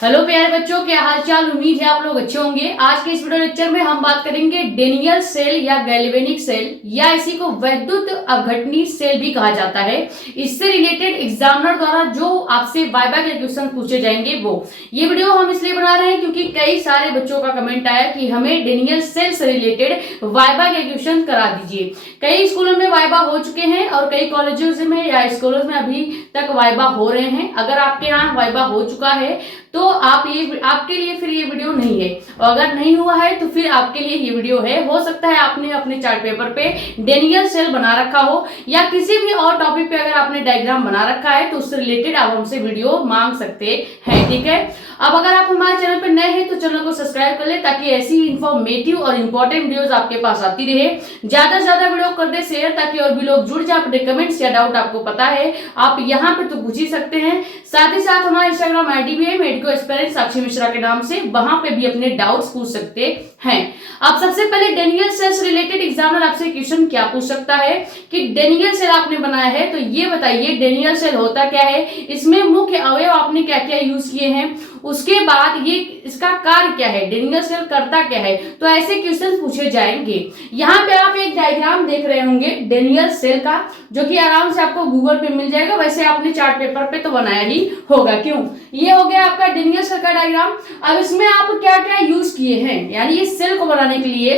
Hello प्यारे बच्चों, क्या हाल चाल। उम्मीद है आप लोग अच्छे होंगे। आज के इस वीडियो लेक्चर में हम बात करेंगे डेनियल सेल या गैल्वेनिक सेल या इसी को वैद्युत अपघटनी सेल भी कहा जाता है। इससे रिलेटेड एग्जामिनर द्वारा जो आपसे वाइवा के क्वेश्चन पूछे जाएंगे वो ये वीडियो हम इसलिए बना रहे हैं क्योंकि कई सारे बच्चों का कमेंट आया कि हमें डेनियल सेल से रिलेटेड वाइवा के क्वेश्चन करा दीजिए। कई स्कूलों में वाइवा हो चुके हैं और कई कॉलेजों में या स्कूलों में अभी तक वाइवा हो रहे हैं। अगर आपके यहाँ वाइवा हो चुका है तो आपके लिए फिर ये वीडियो नहीं है, और अगर नहीं हुआ है तो फिर आपके लिए ये वीडियो है। हो सकता है आपने अपने चार्ट पेपर पे डेनियल सेल बना रखा हो या किसी भी और टॉपिक पे अगर आपने डायग्राम बना रखा है तो उससे रिलेटेड आप हमसे वीडियो मांग सकते हैं। ठीक है, अब अगर आप हमारे चैनल पर नए हैं तो चैनल को सब्सक्राइब कर ले ताकि ऐसी इंफॉर्मेटिव और इंपॉर्टेंट वीडियोस आपके पास आती रहे। ज्यादा से ज्यादा वीडियो कर दे शेयर ताकि और भी लोग जुड़ जाए। अपने कमेंट्स या डाउट आपको पता है आप यहाँ पे तो पूछ ही सकते हैं। साथ ही साथ हमारा इंस्टाग्राम आईडी भी है मेडिको एस्पिरेंट साक्षी मिश्रा के नाम से, वहां पे भी अपने डाउट्स पूछ सकते हैं। अब सबसे पहले डेनियल सेल से रिलेटेड एग्जामिनर आपसे क्वेश्चन क्या पूछ सकता है कि डेनियल सेल आपने बनाया है तो ये बताइए डेनियल सेल होता क्या है, इसमें मुख्य अवयव आपने क्या क्या यूज किए हैं, उसके बाद ये इसका कार्य क्या है, डेनियल सेल करता क्या है। तो ऐसे क्वेश्चन पूछे जाएंगे। यहाँ पे आप एक डायग्राम देख रहे होंगे डेनियल सेल का, जो कि आराम से आपको गूगल पे मिल जाएगा। वैसे आपने चार्ट पेपर पे तो बनाया ही होगा, क्यों। ये हो गया आपका डेनियल सेल का डायग्राम। अब इसमें आप क्या क्या यूज किए हैं, यानी इस सेल को बनाने के लिए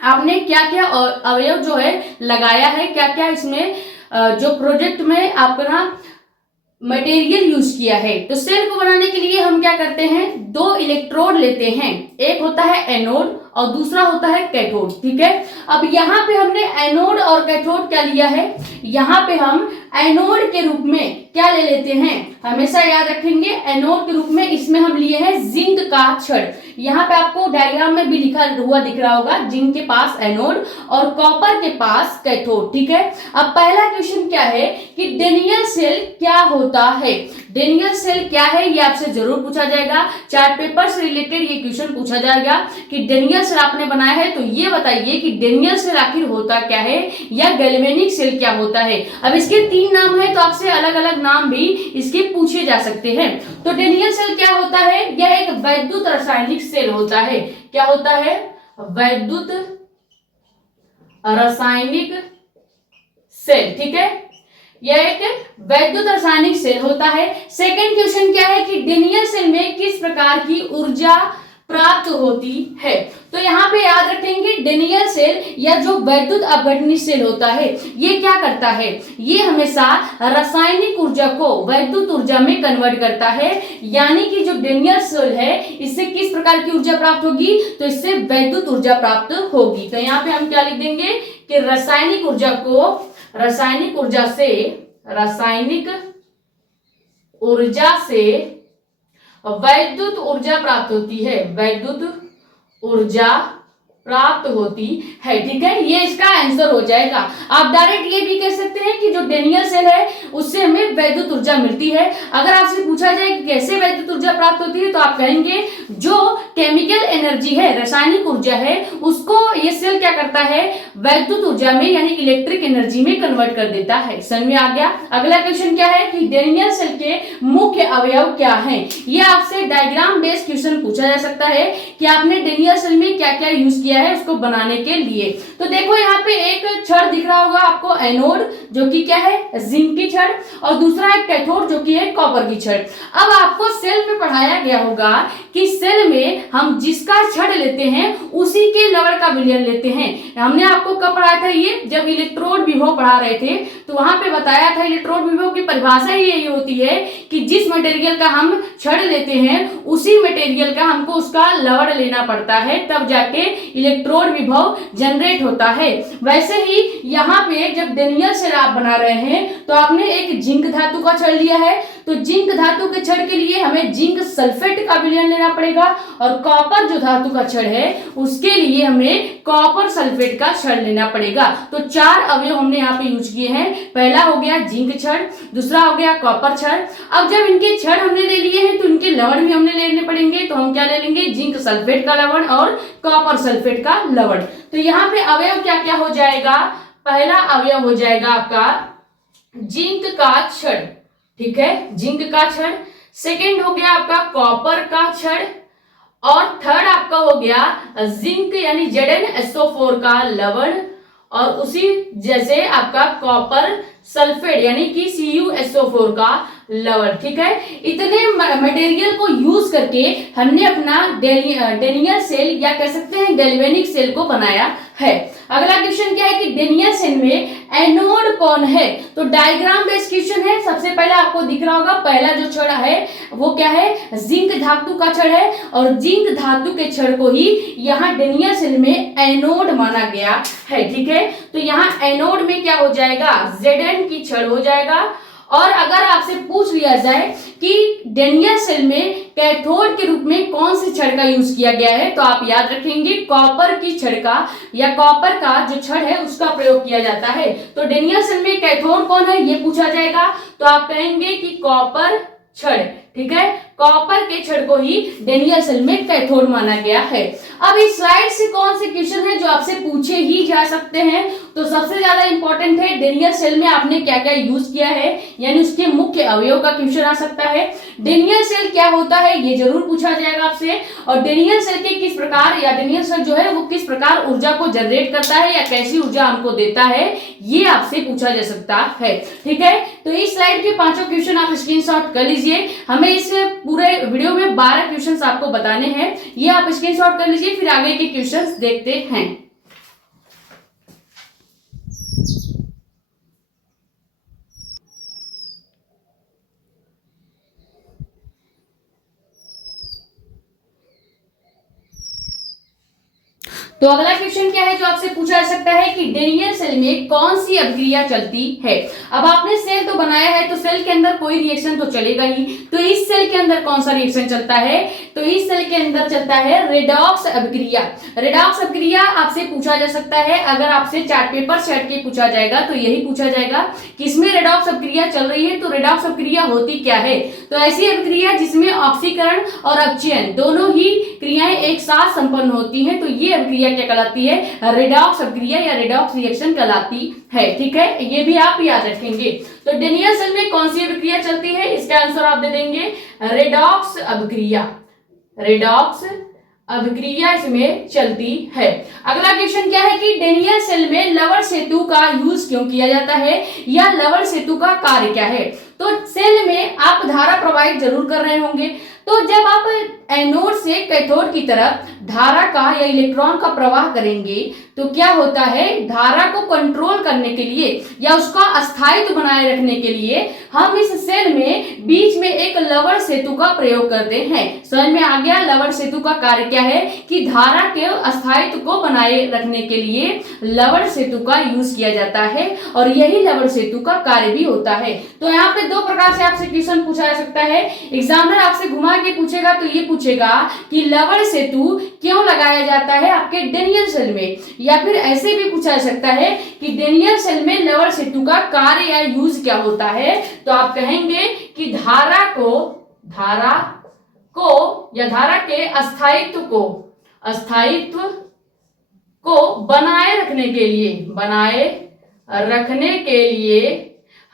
आपने क्या क्या अवयव जो है लगाया है, क्या क्या इसमें जो प्रोजेक्ट में आपका मटेरियल यूज किया है। तो सेल को बनाने के लिए हम क्या करते हैं, दो इलेक्ट्रोड लेते हैं। एक होता है एनोड और दूसरा होता है कैथोड। ठीक है, अब यहाँ पे हमने एनोड और कैथोड क्या लिया है, यहाँ पे हम एनोड के रूप में क्या ले लेते हैं, हमेशा याद रखेंगे एनोड के रूप में इसमें हम लिए हैं जिंक का छड़। यहाँ पे आपको डायग्राम में भी लिखा हुआ दिख रहा होगा, जिंक के पास एनोड और कॉपर के पास कैथोड। ठीक है, अब पहला क्वेश्चन क्या है कि डेनियल सेल क्या होता है। डेनियल सेल क्या है ये आपसे जरूर पूछा जाएगा। चार्ट पेपर से रिलेटेड ये क्वेश्चन पूछा जाएगा कि डेनियल सेल आपने बनाया है तो ये बताइए कि डेनियल सेल आखिर होता क्या है या गैल्वेनिक सेल क्या होता है। अब इसके तीन नाम है तो आपसे अलग अलग नाम भी इसके पूछे जा सकते हैं। तो डेनियल सेल क्या होता है, यह एक वैद्युत रासायनिक सेल होता है। क्या होता है, वैद्युत रासायनिक सेल। ठीक है, यह एक वैद्युत रासायनिक सेल होता है। सेकंड क्वेश्चन क्या है कि डेनियल सेल में किस प्रकार की ऊर्जा प्राप्त होती है। तो यहाँ पे याद रखेंगे डेनियल सेल या जो वैद्युत अपघटनी सेल होता है ये क्या करता है, ये हमेशा रासायनिक ऊर्जा को वैद्युत ऊर्जा में कन्वर्ट करता है। यानी कि जो डेनियल सेल है इससे किस प्रकार की ऊर्जा प्राप्त होगी, तो इससे वैद्युत ऊर्जा प्राप्त होगी। तो यहाँ पे हम क्या लिख देंगे कि रासायनिक ऊर्जा से वैद्युत ऊर्जा प्राप्त होती है, वैद्युत ऊर्जा प्राप्त होती है। ठीक है, ये इसका आंसर हो जाएगा। आप डायरेक्ट ये भी कह सकते हैं कि जो डेनियल सेल है उससे हमें वैद्युत ऊर्जा मिलती है। अगर आपसे पूछा जाए कि कैसे वैद्युत ऊर्जा प्राप्त होती है तो आप कहेंगे जो केमिकल एनर्जी है, रासायनिक ऊर्जा है, उसको ये सेल क्या करता है, वैद्युत ऊर्जा में यानी इलेक्ट्रिक एनर्जी में कन्वर्ट कर देता है। समझ में आ गया। अगला क्वेश्चन क्या है कि डेनियल सेल के मुख्य अवयव क्या है। ये आपसे डायग्राम बेस्ड क्वेश्चन पूछा जा सकता है कि आपने डेनियल सेल में क्या क्या यूज किया है उसको बनाने के लिए। तो देखो यहाँ पे एक छड़ दिख रहा होगा आपको, एनोड जो कि क्या है, जिंक की छड़, और दूसरा है कैथोड जो कि है कॉपर की छड़। अब आपको सेल में पढ़ाया गया होगा कि सेल में हम जिसका छड़ लेते हैं उसी के लवण का विलयन लेते हैं। हमने आपको कब पढ़ाया था, ये जब इलेक्ट्रोड विभव पढ़ा रहे थे तो वहां पे बताया था इलेक्ट्रोड विभव की परिभाषा ही यही होती है कि जिस मटेरियल का हम छड़ लेते हैं उसी मटेरियल का हमको उसका लवण लेना पड़ता है, तब जाके इलेक्ट्रोड विभव जनरेट होता है। वैसे ही यहाँ पे जब डेनियल सेल आप बना रहे हैं तो आपने एक जिंक धातु का छड़ लिया है, तो जिंक धातु के छड़ के लिए हमें जिंक सल्फेट का विलयन लेना पड़ेगा, और कॉपर जो धातु का छड़ है उसके लिए हमें कॉपर सल्फेट का छड़ लेना पड़ेगा। तो चार अवयव हमने यहाँ पे यूज किए हैं। पहला हो गया जिंक छड़, दूसरा हो गया कॉपर छड़। अब जब इनके छड़ हमने ले लिए हैं तो इनके लवण भी हमने लेने पड़ेंगे। तो हम क्या ले लेंगे, जिंक सल्फेट का लवण और कॉपर सल्फेट का लवण। तो यहाँ पे अवयव क्या क्या हो जाएगा, पहला अवयव हो जाएगा आपका जिंक का छड़। ठीक है, जिंक का छड़। सेकेंड हो गया आपका कॉपर का छड़, और थर्ड आपका हो गया जिंक यानी Zn SO4 का लवण, और उसी जैसे आपका कॉपर सल्फेट यानी कि CuSO4 का लवण। ठीक है, इतने मटेरियल को यूज करके हमने अपना डेनियल सेल या कह सकते हैं गैल्वेनिक सेल को बनाया है। अगला क्वेश्चन क्या है कि डेनियल सेल में एनोड कौन है? तो डायग्राम बेस्ड क्वेश्चन है। सबसे पहले आपको दिख रहा होगा पहला जो छड़ है वो क्या है, जिंक धातु का छड़ है, और जिंक धातु के छड़ को ही यहाँ डेनियल सेल में एनोड माना गया है। ठीक है, तो यहाँ एनोड में क्या हो जाएगा, Zn की छड़ हो जाएगा। और अगर आपसे पूछ लिया जाए कि डेनियल सेल में कैथोड के रूप में कौन सी छड़ का यूज किया गया है, तो आप याद रखेंगे कॉपर की छड़ का या कॉपर का जो छड़ है उसका प्रयोग किया जाता है। तो डेनियल सेल में कैथोड कौन है ये पूछा जाएगा, तो आप कहेंगे कि कॉपर छड़। ठीक है, कॉपर के छड़ को ही डेनियल सेल में कैथोड माना गया है। अब इस स्लाइड से कौन से क्वेश्चन है जो आपसे पूछे ही जा सकते हैं, तो सबसे ज्यादा इंपॉर्टेंट है डेनियल सेल में आपने क्या क्या यूज किया है, यानी उसके मुख्य अवयव का क्वेश्चन आ सकता है। डेनियल सेल क्या होता है ये जरूर पूछा जाएगा आपसे, और डेनियल सेल के किस प्रकार या डेनियल सेल जो है वो किस प्रकार ऊर्जा को जनरेट करता है या कैसी ऊर्जा हमको देता है, ये आपसे पूछा जा सकता है। ठीक है, तो इस स्लाइड के पांचों क्वेश्चन आप स्क्रीनशॉट कर लीजिए। हमें इस पूरे वीडियो में 12 क्वेश्चंस आपको बताने हैं, ये आप स्क्रीनशॉट कर लीजिए, फिर आगे के क्वेश्चंस देखते हैं। तो अगला क्वेश्चन क्या है जो आपसे पूछा जा सकता है कि डेनियल सेल में कौन सी अभिक्रिया चलती है। अब आपने सेल तो बनाया है, तो सेल के अंदर कोई रिएक्शन तो चलेगा ही, तो इस सेल के अंदर कौन सा रिएक्शन चलता है, तो इस सेल के अंदर चलता है रेडॉक्स अभिक्रिया। रेडॉक्स अभिक्रिया आपसे पूछा जा सकता है, अगर आपसे चार्ट पेपर से हट के पूछा जाएगा तो यही पूछा जाएगा कि इसमें रेडॉक्स अभिक्रिया चल रही है, तो रेडॉक्स अभिक्रिया होती क्या है, तो ऐसी अभिक्रिया जिसमें ऑक्सीकरण और अपचयन दोनों ही क्रियाएं एक साथ संपन्न होती हैं, तो ये अभिक्रिया क्या कहलाती है, रेडॉक्स अभिक्रिया या रेडॉक्स रिएक्शन कहलाती है। ठीक है, ये भी आप याद रखेंगे। तो डेनियल सेल में कौन सी अभिक्रिया चलती है, इसका आंसर आप दे देंगे रेडॉक्स अभिक्रिया। रेडॉक्स अभिक्रिया इसमें चलती है। अगला क्वेश्चन क्या है कि डेनियल सेल में लवण सेतु का यूज क्यों किया जाता है या लवण सेतु का कार्य क्या है। तो सेल में आप धारा प्रवाहित जरूर कर रहे होंगे, तो जब आप एनोड से कैथोड की तरफ धारा का या इलेक्ट्रॉन का प्रवाह करेंगे तो क्या होता है, धारा को कंट्रोल करने के लिए या उसका अस्थायित्व बनाए रखने के लिए हम इस सेल में बीच में एक लवण सेतु का प्रयोग करते हैं। समझ में आ गया, लवण सेतु का कार्य क्या है कि धारा के अस्थायित्व को बनाए रखने के लिए लवण सेतु का यूज किया जाता है, और यही लवण सेतु का कार्य भी होता है। तो यहाँ पे दो प्रकार से आपसे क्वेश्चन पूछा जा सकता है। एग्जामिनर आपसे घुमा के पूछेगा तो ये पूछेगा कि लवण सेतु क्यों लगाया जाता है आपके डेनियल सेल में, या फिर ऐसे भी पूछा जा सकता है कि डेनियल सेल में लवण सेतु का कार्य या यूज क्या होता है, तो आप कहेंगे कि धारा को या धारा के अस्थायित्व को बनाए रखने के लिए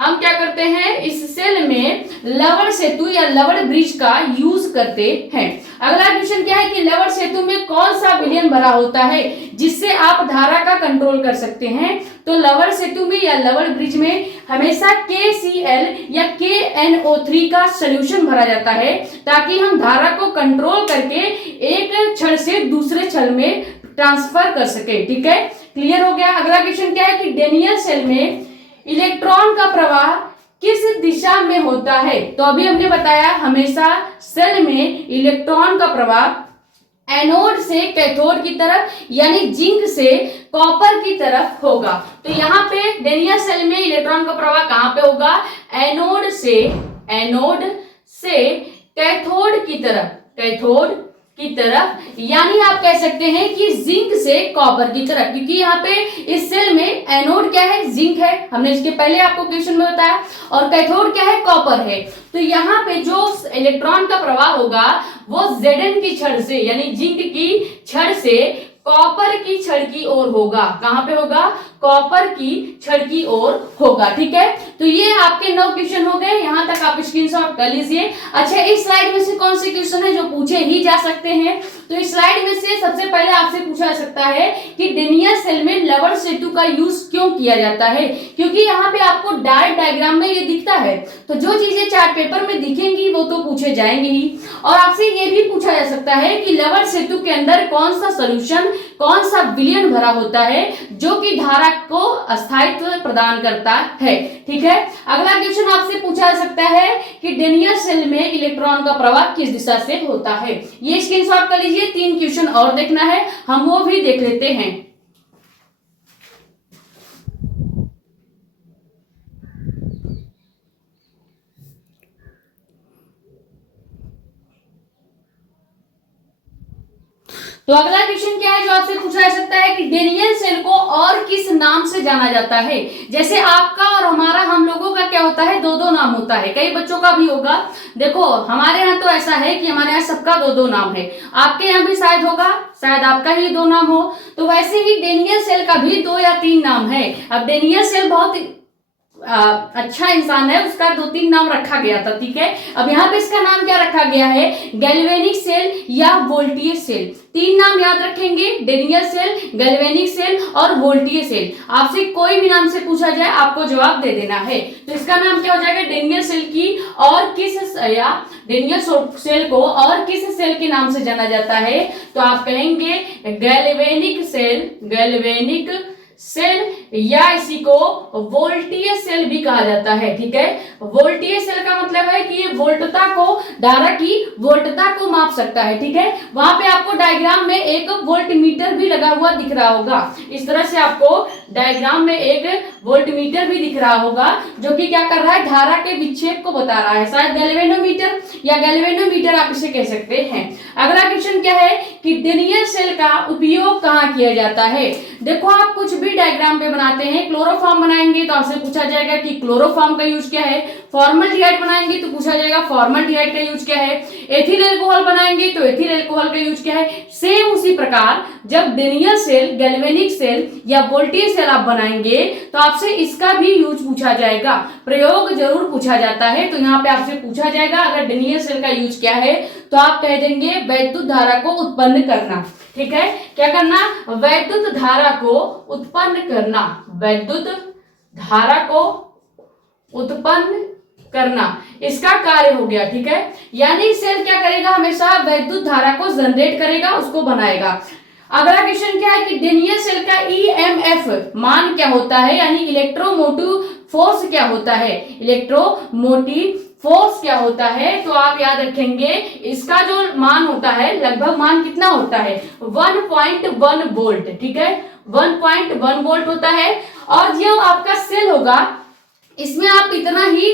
हम क्या करते हैं, इस सेल में लवण सेतु या लवण ब्रिज का यूज करते हैं। अगला क्वेश्चन क्या है कि लवण सेतु में कौन सा विलयन भरा होता है जिससे आप धारा का कंट्रोल कर सकते हैं, तो लवण सेतु में या लवण ब्रिज में हमेशा KCl या KNO3 का सोल्यूशन भरा जाता है, ताकि हम धारा को कंट्रोल करके एक छड़ से दूसरे छड़ में ट्रांसफर कर सके। ठीक है, क्लियर हो गया। अगला क्वेश्चन क्या है कि डेनियल सेल में इलेक्ट्रॉन का प्रवाह किस दिशा में होता है, तो अभी हमने बताया हमेशा सेल में इलेक्ट्रॉन का प्रवाह एनोड से कैथोड की तरफ यानी जिंक से कॉपर की तरफ होगा। तो यहाँ पे डेनियल सेल में इलेक्ट्रॉन का प्रवाह कहां पे होगा, एनोड से कैथोड की तरफ, यानी आप कह सकते हैं कि जिंक से कॉपर की तरफ, क्योंकि यहाँ पे इस सेल में एनोड क्या है, जिंक है, हमने इसके पहले आपको क्वेश्चन में बताया, और कैथोड क्या है, कॉपर है। तो यहाँ पे जो इलेक्ट्रॉन का प्रवाह होगा वो Zn की छड़ से यानी जिंक की छड़ से कॉपर की छड़ की ओर होगा। कहां पे होगा? कॉपर की छड़ की ओर होगा। ठीक है, तो ये आपके 9 क्वेश्चन हो गए, यहां तक आप स्क्रीनशॉट कर लीजिए। अच्छा, इस स्लाइड में से कौन से क्वेश्चन है जो पूछे ही जा सकते हैं? तो इस स्लाइड में से सबसे पहले आपसे पूछा जा सकता है कि डेनियल सेल में लवण सेतु का यूज क्यों किया जाता है? क्योंकि यहाँ पे आपको डायग्राम में ये दिखता है, तो जो चीजें चार्ट पेपर में दिखेंगी वो तो पूछे जाएंगे ही। और आपसे ये भी पूछा जा सकता है कि लवण सेतु के अंदर कौन सा सोल्यूशन, कौन सा विलयन भरा होता है जो कि धारा को अस्थायित्व प्रदान करता है। ठीक है, अगला क्वेश्चन आपसे पूछा जा सकता है कि डेनियल सेल में इलेक्ट्रॉन का प्रवाह किस दिशा से होता है? ये स्क्रीनशॉट कर लीजिए। 3 क्वेश्चन और देखना है, हम वो भी देख लेते हैं। तो अगला क्वेश्चन क्या है जो आपसे पूछा जा सकता है कि डेनियल सेल को और किस नाम से जाना जाता है? जैसे आपका और हमारा, हम लोगों का क्या होता है? 2-2 नाम होता है, कई बच्चों का भी होगा। देखो हमारे यहाँ तो ऐसा है कि हमारे यहाँ सबका 2-2 नाम है, आपके यहाँ भी शायद होगा, शायद आपका ही 2 नाम हो। तो वैसे ही डेनियल सेल का भी 2 या 3 नाम है। अब डेनियल सेल बहुत अच्छा इंसान है, उसका 2-3 नाम रखा गया था। ठीक है, अब यहाँ पे इसका नाम क्या रखा गया है? गैल्वेनिक सेल या वोल्टीय सेल। 3 नाम याद रखेंगे, डेनियल सेल, गैल्वेनिक सेल और वोल्टीय सेल। आपसे कोई भी नाम से पूछा जाए आपको जवाब दे देना है। तो इसका नाम क्या हो जाएगा? डेनियल सेल की और किस, या डेनियल सेल को और किस सेल के नाम से जाना जाता है? तो आप कहेंगे गैल्वेनिक सेल, गैल्वेनिक सेल, या इसी को वोल्टीय सेल भी कहा जाता है। ठीक है, वोल्टीय सेल का मतलब है कि ये वोल्टता को, धारा की वोल्टता को माप सकता है। ठीक है, वहां पे आपको डायग्राम में एक वोल्टमीटर भी लगा हुआ दिख रहा होगा। इस तरह से आपको डायग्राम में एक वोल्टमीटर भी दिख रहा होगा जो कि क्या कर रहा है? धारा के विक्षेप को बता रहा है। शायद गैल्वेनोमीटर या गैल्वेनोमीटर आप इसे कह सकते हैं। अगला क्वेश्चन क्या है कि डेनियल सेल का उपयोग कहाँ किया जाता है? देखो आप कुछ भी डायग्राम पे बनाते हैं, क्लोरोफॉर्म बनाएंगे तो आपसे पूछा जाएगा कि क्लोरोफॉर्म का यूज क्या है। फॉर्मल्डिहाइड बनाएंगे तो पूछा जाएगा फॉर्मल्डिहाइड का यूज क्या है। एथिल अल्कोहल बनाएंगे तो एथिल अल्कोहल का यूज क्या है। सेम उसी प्रकार जब डेनियल सेल, गैल्वेनिक सेल या वोल्टीय सेल आप बनाएंगे तो आपसे इसका भी यूज पूछा जाएगा, प्रयोग जरूर पूछा जाता है। तो यहाँ पे आपसे पूछा जाएगा अगर डेनियल सेल का यूज क्या है तो आप कह देंगे वैद्युत धारा को उत्पन्न करना। ठीक है, क्या करना? वैद्युत धारा को उत्पन्न करना, वैद्युत धारा को उत्पन्न करना, इसका कार्य हो गया। ठीक है, यानी सेल क्या करेगा? हमेशा वैद्युत धारा को जनरेट करेगा, उसको बनाएगा। अगला क्वेश्चन क्या है कि डेनियल सेल का ईएमएफ मान क्या होता है, यानी इलेक्ट्रोमोटिव फोर्स क्या होता है? इलेक्ट्रोमोटिव फोर्स क्या होता है? तो आप याद रखेंगे इसका जो मान होता है, लगभग मान कितना होता है? 1.1 वोल्ट। ठीक है, 1.1 वोल्ट होता है। और जो आपका सेल होगा इसमें आप इतना ही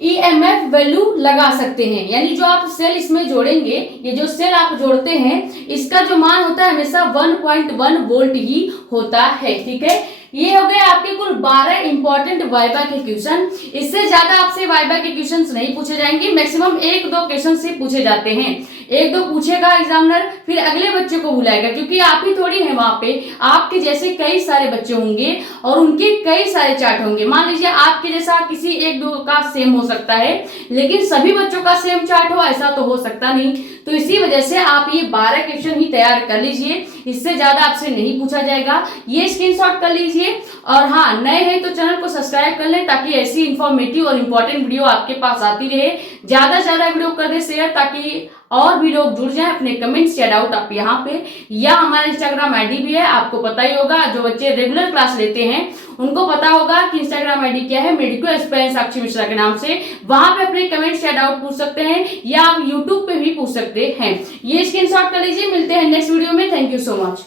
ईएमएफ वैल्यू लगा सकते हैं, यानी जो आप सेल इसमें जोड़ेंगे, ये जो सेल आप जोड़ते हैं इसका जो मान होता है हमेशा 1.1 वोल्ट ही होता है। ठीक है, ये हो गए आपके कुल 12 इंपॉर्टेंट वाइवा के क्वेश्चन। इससे ज्यादा आपसे वाइवा के क्वेश्चंस नहीं पूछे जाएंगे, मैक्सिमम 1-2 क्वेश्चन से पूछे जाते हैं। 1-2 पूछेगा एग्जामिनर, फिर अगले बच्चे को बुलाएगा, क्योंकि आप ही थोड़ी हैं वहां पे, आपके जैसे कई सारे बच्चे होंगे और उनके कई सारे चार्ट होंगे। मान लीजिए आपके जैसा किसी 1-2 का सेम हो सकता है, लेकिन सभी बच्चों का सेम चार्ट हो ऐसा तो हो सकता नहीं। तो इसी वजह से आप ये 12 क्वेश्चन ही तैयार कर लीजिए, इससे ज्यादा आपसे नहीं पूछा जाएगा। ये स्क्रीनशॉट कर लीजिए। और हाँ, नए हैं तो चैनल को सब्सक्राइब कर लें ताकि ऐसी इंफॉर्मेटिव और इंपॉर्टेंट वीडियो आपके पास आती रहे। ज्यादा से ज्यादा वीडियो कर दे शेयर, ताकि और भी लोग जुड़ जाएं। अपने कमेंट्स या डाउट आप यहाँ पे, या हमारा इंस्टाग्राम आईडी भी है, आपको पता ही होगा, जो बच्चे रेगुलर क्लास लेते हैं उनको पता होगा कि इंस्टाग्राम आईडी क्या है, मेडिको एस्पायरेंट साक्षी मिश्रा के नाम से। वहां पे अपने कमेंट्स या डाउट पूछ सकते हैं, या आप यूट्यूब पे भी पूछ सकते हैं। ये स्क्रीनशॉट कर लीजिए। मिलते हैं नेक्स्ट वीडियो में। Thank you so much.